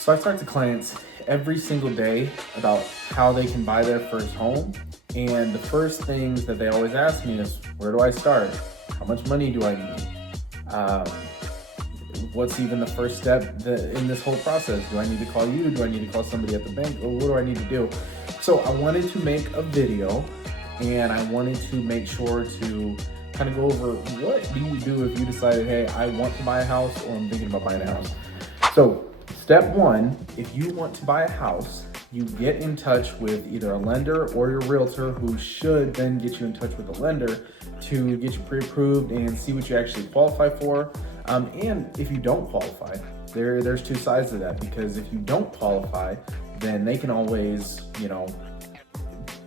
So I talk to clients every single day about how they can buy their first home. And the first things that they always ask me is, where do I start? How much money do I need? What's even the first step in this whole process? Do I need to call you? Do I need to call somebody at the bank? Or what do I need to do? So I wanted to make a video, and I wanted to make sure to kind of go over what do you do if you decided, hey, I want to buy a house or I'm thinking about buying a house. So step one, if you want to buy a house, you get in touch with either a lender or your realtor, who should then get you in touch with a lender to get you pre-approved and see what you actually qualify for. And if you don't qualify, there's two sides to that, because if you don't qualify, then they can always,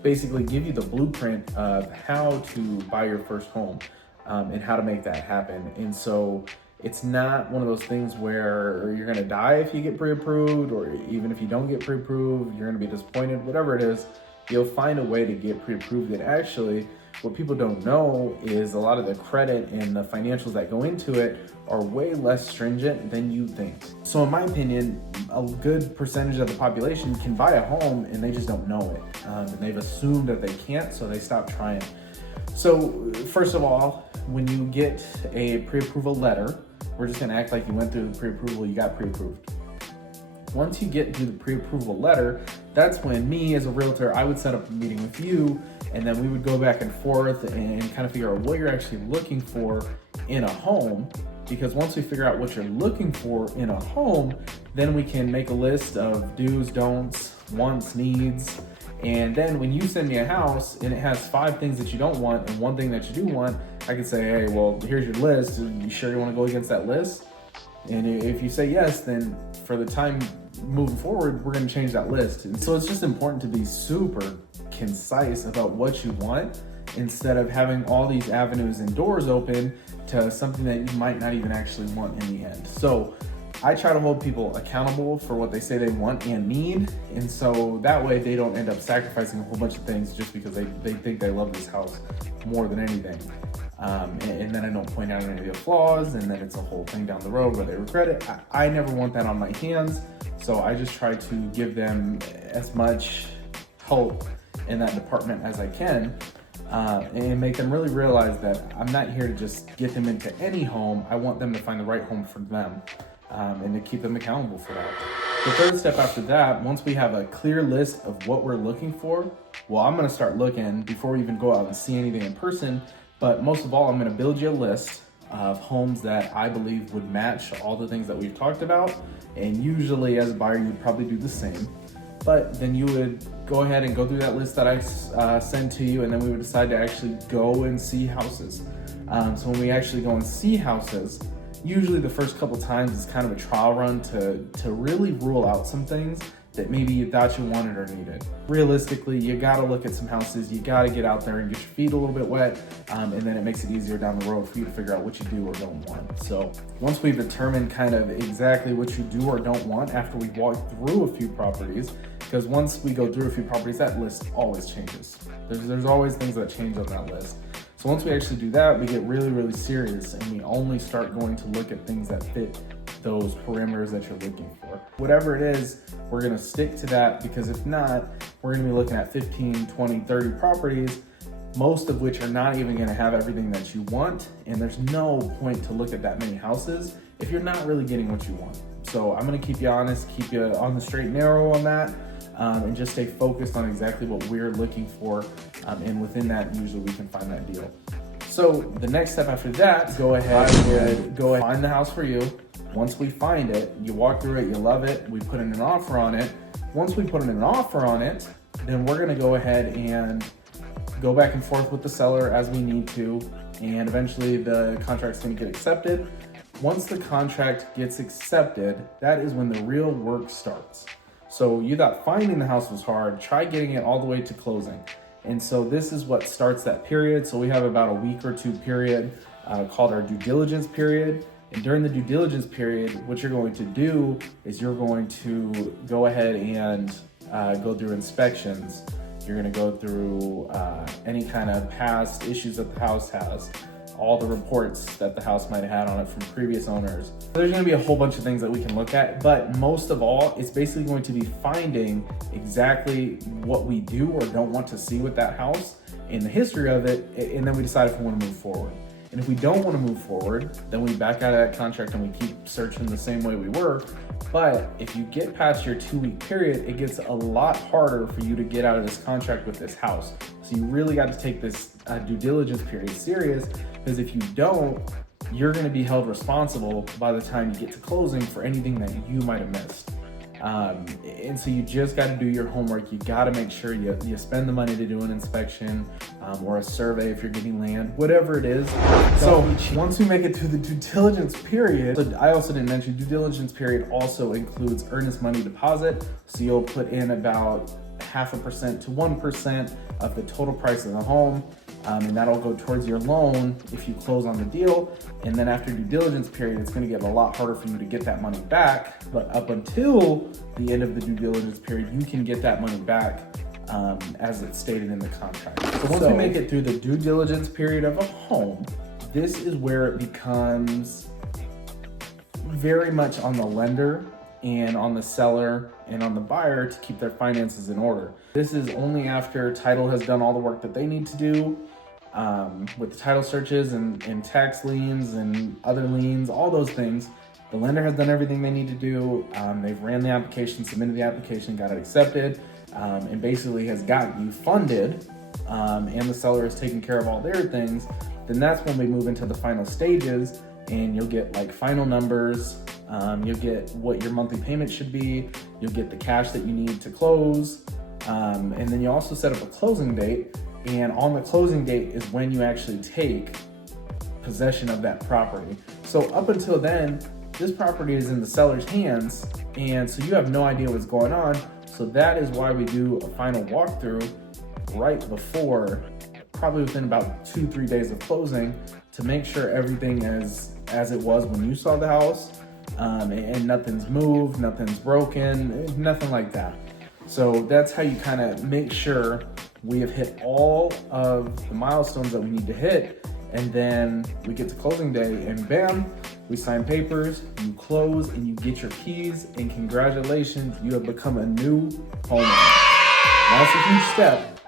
basically give you the blueprint of how to buy your first home and how to make that happen. And so it's not one of those things where you're gonna die if you get pre-approved, or even if you don't get pre-approved, you're gonna be disappointed, whatever it is, you'll find a way to get pre-approved. And actually, what people don't know is a lot of the credit and the financials that go into it are way less stringent than you think. So in my opinion, a good percentage of the population can buy a home and they just don't know it. And they've assumed that they can't, so they stop trying. So first of all, when you get a pre-approval letter, we're just gonna act like you went through the pre-approval, you got pre-approved. Once you get to the pre-approval letter, that's when me as a realtor, I would set up a meeting with you, and then we would go back and forth and kind of figure out what you're actually looking for in a home. Because once we figure out what you're looking for in a home, then we can make a list of do's, don'ts, wants, needs. And then when you send me a house and it has 5 things that you don't want and 1 thing that you do want, I can say, hey, well, here's your list. Are you sure you want to go against that list? And if you say yes, then for the time moving forward, we're going to change that list. And so it's just important to be super concise about what you want, instead of having all these avenues and doors open to something that you might not even actually want in the end. So I try to hold people accountable for what they say they want and need. And so that way they don't end up sacrificing a whole bunch of things just because they think they love this house more than anything. And then I don't point out any of the flaws, and then it's a whole thing down the road where they regret it. I never want that on my hands. So I just try to give them as much help in that department as I can, and make them really realize that I'm not here to just get them into any home. I want them to find the right home for them, and to keep them accountable for that. The third step after that, once we have a clear list of what we're looking for, well, I'm gonna start looking before we even go out and see anything in person. But most of all, I'm gonna build you a list of homes that I believe would match all the things that we've talked about. And usually as a buyer, you'd probably do the same. But then you would go ahead and go through that list that I send to you, and then we would decide to actually go and see houses. So when we actually go and see houses, usually the first couple times is kind of a trial run to really rule out some things that maybe you thought you wanted or needed. Realistically, you gotta look at some houses, you gotta get out there and get your feet a little bit wet, and then it makes it easier down the road for you to figure out what you do or don't want. So once we've determined kind of exactly what you do or don't want after we walk through a few properties, because once we go through a few properties, that list always changes. There's always things that change on that list. So once we actually do that, we get really, really serious, and we only start going to look at things that fit those parameters that you're looking for. Whatever it is, we're gonna stick to that, because if not, we're gonna be looking at 15, 20, 30 properties, most of which are not even gonna have everything that you want. And there's no point to look at that many houses if you're not really getting what you want. So I'm gonna keep you honest, keep you on the straight and narrow on that, and just stay focused on exactly what we're looking for. And within that, usually we can find that deal. So the next step after that, go ahead and find the house for you. Once we find it, you walk through it, you love it, we put in an offer on it. Once we put in an offer on it, then we're gonna go ahead and go back and forth with the seller as we need to, and eventually the contract's gonna get accepted. Once the contract gets accepted, that is when the real work starts. So you thought finding the house was hard, try getting it all the way to closing. And so this is what starts that period. So we have about a week or 2 period called our due diligence period. And during the due diligence period, what you're going to do is you're going to go ahead and go through inspections. You're going to go through any kind of past issues that the house has, all the reports that the house might have had on it from previous owners. There's gonna be a whole bunch of things that we can look at, but most of all, it's basically going to be finding exactly what we do or don't want to see with that house and the history of it, and then we decide if we wanna move forward. And if we don't want to move forward, then we back out of that contract and we keep searching the same way we were. But if you get past your 2-week period, it gets a lot harder for you to get out of this contract with this house. So you really got to take this due diligence period serious, because if you don't, you're going to be held responsible by the time you get to closing for anything that you might have missed. And so you just got to do your homework. You got to make sure you spend the money to do an inspection or a survey if you're getting land, whatever it is. So once we make it through the due diligence period, so I also didn't mention due diligence period also includes earnest money deposit. So you'll put in about 0.5% to 1% of the total price of the home. And that'll go towards your loan if you close on the deal. And then after due diligence period, it's gonna get a lot harder for you to get that money back. But up until the end of the due diligence period, you can get that money back as it's stated in the contract. So once we make it through the due diligence period of a home, this is where it becomes very much on the lender and on the seller and on the buyer to keep their finances in order. This is only after title has done all the work that they need to do with the title searches and tax liens and other liens, all those things. The lender has done everything they need to do. They've ran the application, submitted the application, got it accepted, and basically has gotten you funded, and the seller has taken care of all their things. Then that's when we move into the final stages, and you'll get like final numbers. You'll get what your monthly payment should be. You'll get the cash that you need to close. And then you also set up a closing date. And on the closing date is when you actually take possession of that property. So up until then, this property is in the seller's hands. And so you have no idea what's going on. So that is why we do a final walkthrough right before, probably within about 2-3 days of closing, to make sure everything is as it was when you saw the house. And nothing's moved, nothing's broken, nothing like that. So that's how you kind of make sure we have hit all of the milestones that we need to hit. And then we get to closing day and bam, we sign papers, you close, and you get your keys, and congratulations, you have become a new homeowner. Now it's a huge step,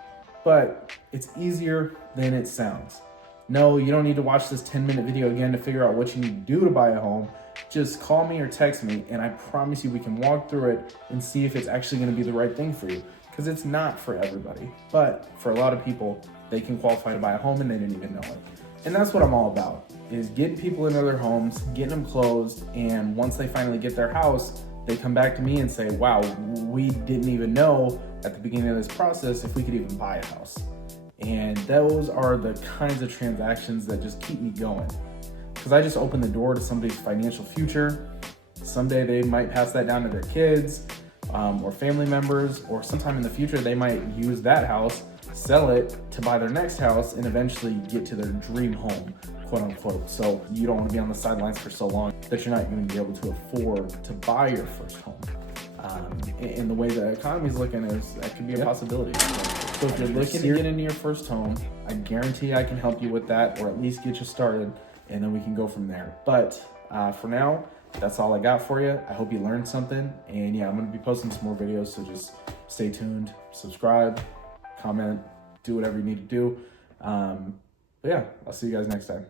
but it's easier than it sounds. No, you don't need to watch this 10-minute video again to figure out what you need to do to buy a home. Just call me or text me, and I promise you we can walk through it and see if it's actually going to be the right thing for you. Because it's not for everybody, but for a lot of people, they can qualify to buy a home and they didn't even know it. And that's what I'm all about, is getting people into their homes, getting them closed, and once they finally get their house, they come back to me and say, wow, we didn't even know at the beginning of this process if we could even buy a house. And those are the kinds of transactions that just keep me going. Because I just open the door to somebody's financial future. Someday they might pass that down to their kids or family members, or sometime in the future they might use that house, sell it to buy their next house, and eventually get to their dream home, quote unquote. So you don't want to be on the sidelines for so long that you're not going to be able to afford to buy your first home. And the way the economy is looking, that could be a possibility. So if you're looking to get into your first home, I guarantee I can help you with that, or at least get you started, and then we can go from there. But for now, that's all I got for you. I hope you learned something. And yeah, I'm going to be posting some more videos, so just stay tuned, subscribe, comment, do whatever you need to do. But yeah, I'll see you guys next time.